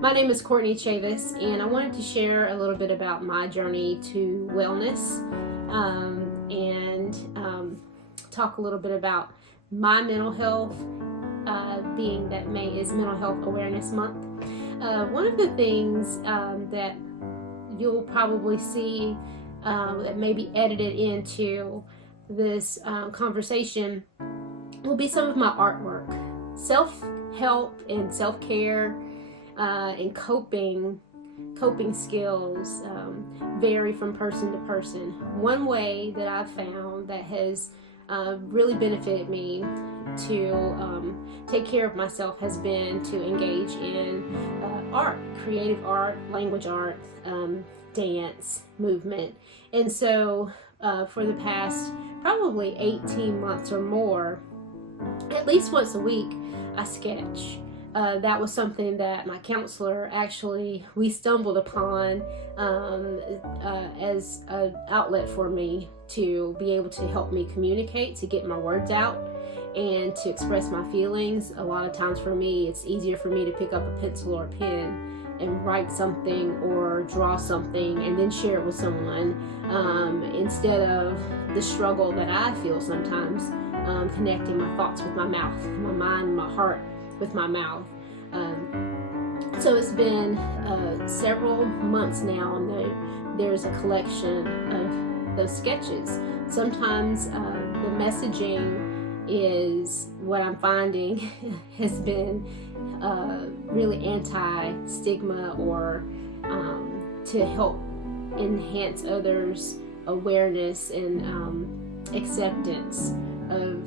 My name is Courtney Chavis, and I wanted to share a little bit about my journey to wellness and talk a little bit about my mental health, being that May is Mental Health Awareness Month. One of the things that you'll probably see that may be edited into this conversation will be some of my artwork. Self-help and self-care and coping skills vary from person to person. One way that I've found that has really benefited me to take care of myself has been to engage in art, creative art, language art, dance, movement. And so for the past probably 18 months or more, at least once a week, I sketch. That was something that my counselor we stumbled upon as an outlet for me to be able to help me communicate, to get my words out, and to express my feelings. A lot of times for me, it's easier for me to pick up a pencil or a pen and write something or draw something and then share it with someone instead of the struggle that I feel sometimes connecting my thoughts with my mouth, my mind, my heart with my mouth. So it's been several months now, and there's a collection of those sketches. Sometimes the messaging is what I'm finding has been really anti-stigma or to help enhance others' awareness and acceptance of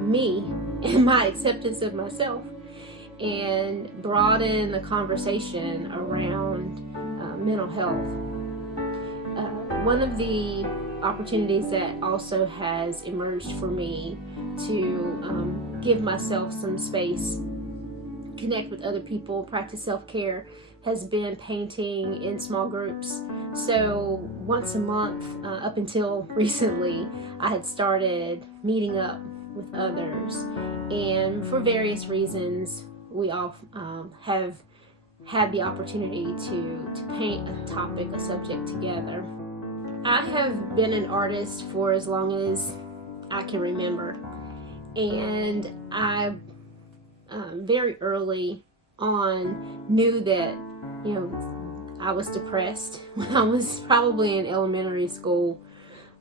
me and my acceptance of myself, and broaden the conversation around mental health. One of the opportunities that also has emerged for me to give myself some space, connect with other people, practice self-care, has been painting in small groups. So once a month, up until recently, I had started meeting up with others, and for various reasons we all have had the opportunity to paint a topic, a subject together. I have been an artist for as long as I can remember, and I very early on knew that I was depressed when I was probably in elementary school.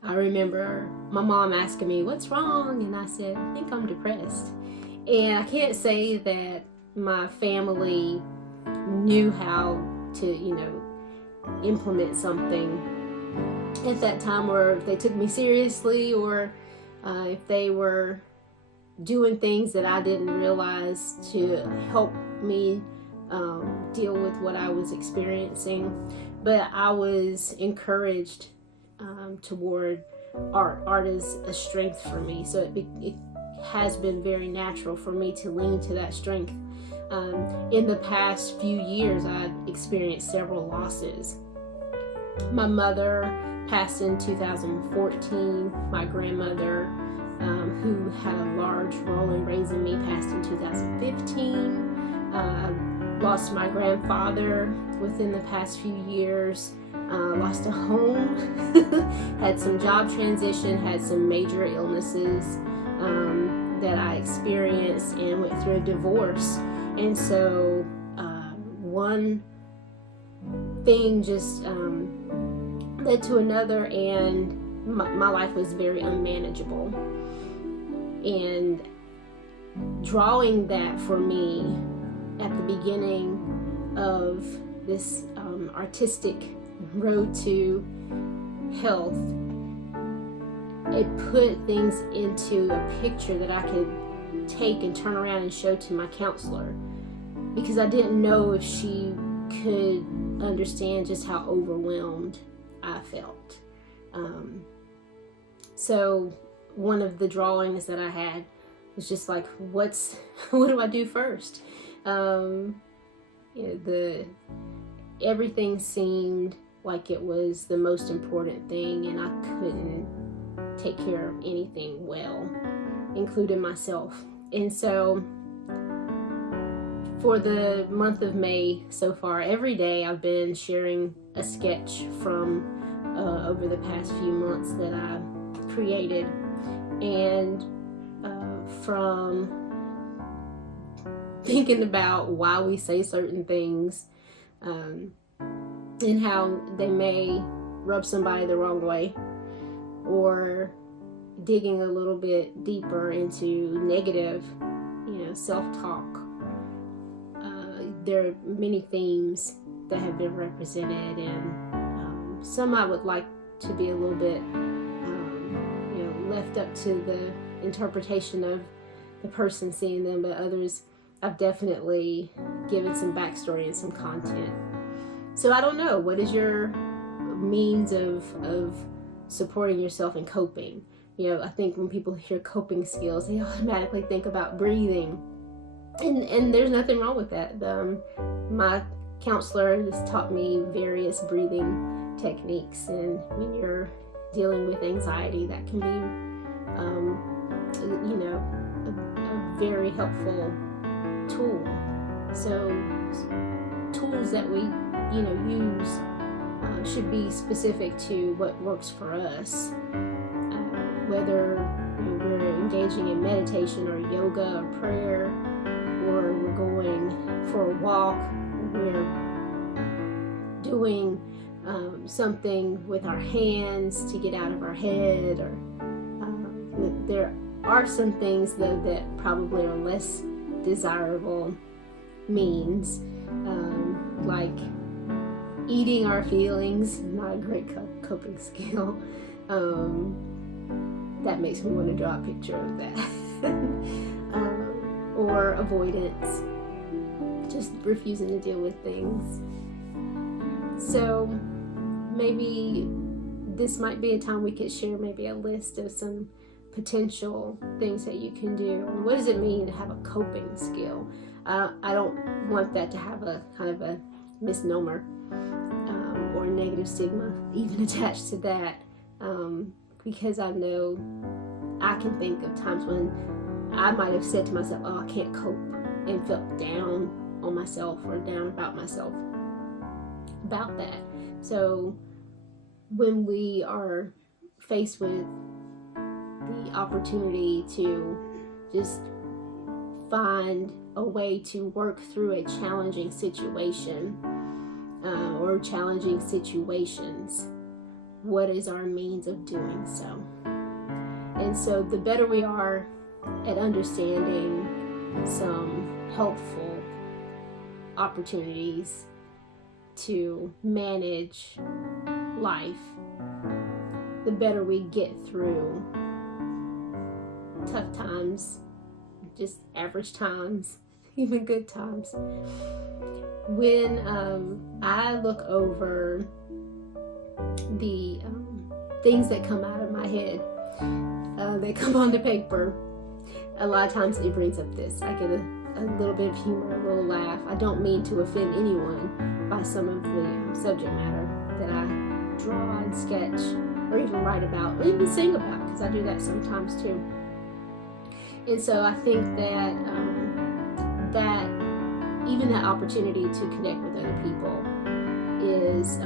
I remember my mom asking me, "What's wrong?" And I said, "I think I'm depressed." And I can't say that my family knew how to, implement something at that time, or if they took me seriously, or if they were doing things that I didn't realize to help me deal with what I was experiencing. But I was encouraged toward art. Art is a strength for me, so it has been very natural for me to lean to that strength. In the past few years, I've experienced several losses. My mother passed in 2014. My grandmother, who had a large role in raising me, passed in 2015. I lost my grandfather within the past few years. Lost a home, had some job transition, had some major illnesses that I experienced, and went through a divorce. And so one thing just led to another, and my life was very unmanageable. And drawing that for me at the beginning of this artistic road to health, it put things into a picture that I could take and turn around and show to my counselor, because I didn't know if she could understand just how overwhelmed I felt. So one of the drawings that I had was just like, what do I do first? Everything seemed like it was the most important thing, and I couldn't take care of anything well, including myself. And so for the month of May so far, every day I've been sharing a sketch from over the past few months that I created, and from thinking about why we say certain things, and how they may rub somebody the wrong way, or digging a little bit deeper into negative, self-talk. There are many themes that have been represented, and some I would like to be a little bit, left up to the interpretation of the person seeing them, but others I've definitely given some backstory and some content. So I don't know, what is your means of supporting yourself and coping? I think when people hear coping skills, they automatically think about breathing, and there's nothing wrong with that. My counselor has taught me various breathing techniques, and when you're dealing with anxiety, that can be a very helpful tool. So tools that we use should be specific to what works for us, whether we're engaging in meditation or yoga or prayer, or we're going for a walk, we're doing something with our hands to get out of our head, or there are some things though that probably are less desirable means, like eating our feelings, not a great coping skill. That makes me want to draw a picture of that. Or avoidance, just refusing to deal with things. So maybe this might be a time we could share maybe a list of some potential things that you can do. And what does it mean to have a coping skill? I don't want that to have a kind of a misnomer or negative stigma even attached to that, because I know I can think of times when I might have said to myself, oh, I can't cope, and felt down on myself or down about myself about that. So when we are faced with the opportunity to just find a way to work through a challenging situation or challenging situations, what is our means of doing so? And so the better we are at understanding some helpful opportunities to manage life, the better we get through tough times, just average times, even good times. When I look over the things that come out of my head, they come onto paper, a lot of times it brings up this. I get a little bit of humor, a little laugh. I don't mean to offend anyone by some of the subject matter that I draw and sketch, or even write about, or even sing about, because I do that sometimes too. And so I think that that even that opportunity to connect with other people is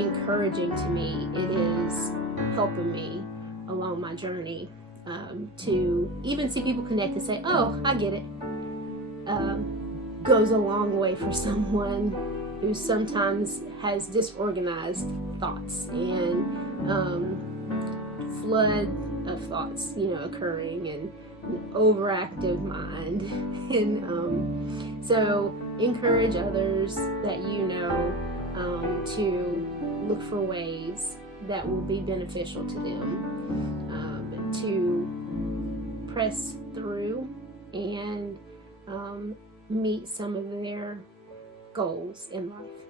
encouraging to me. It is helping me along my journey to even see people connect and say, oh, I get it. Goes a long way for someone who sometimes has disorganized thoughts and flood of thoughts, occurring, and an overactive mind. And so encourage others that to look for ways that will be beneficial to them, to press through and meet some of their goals in life.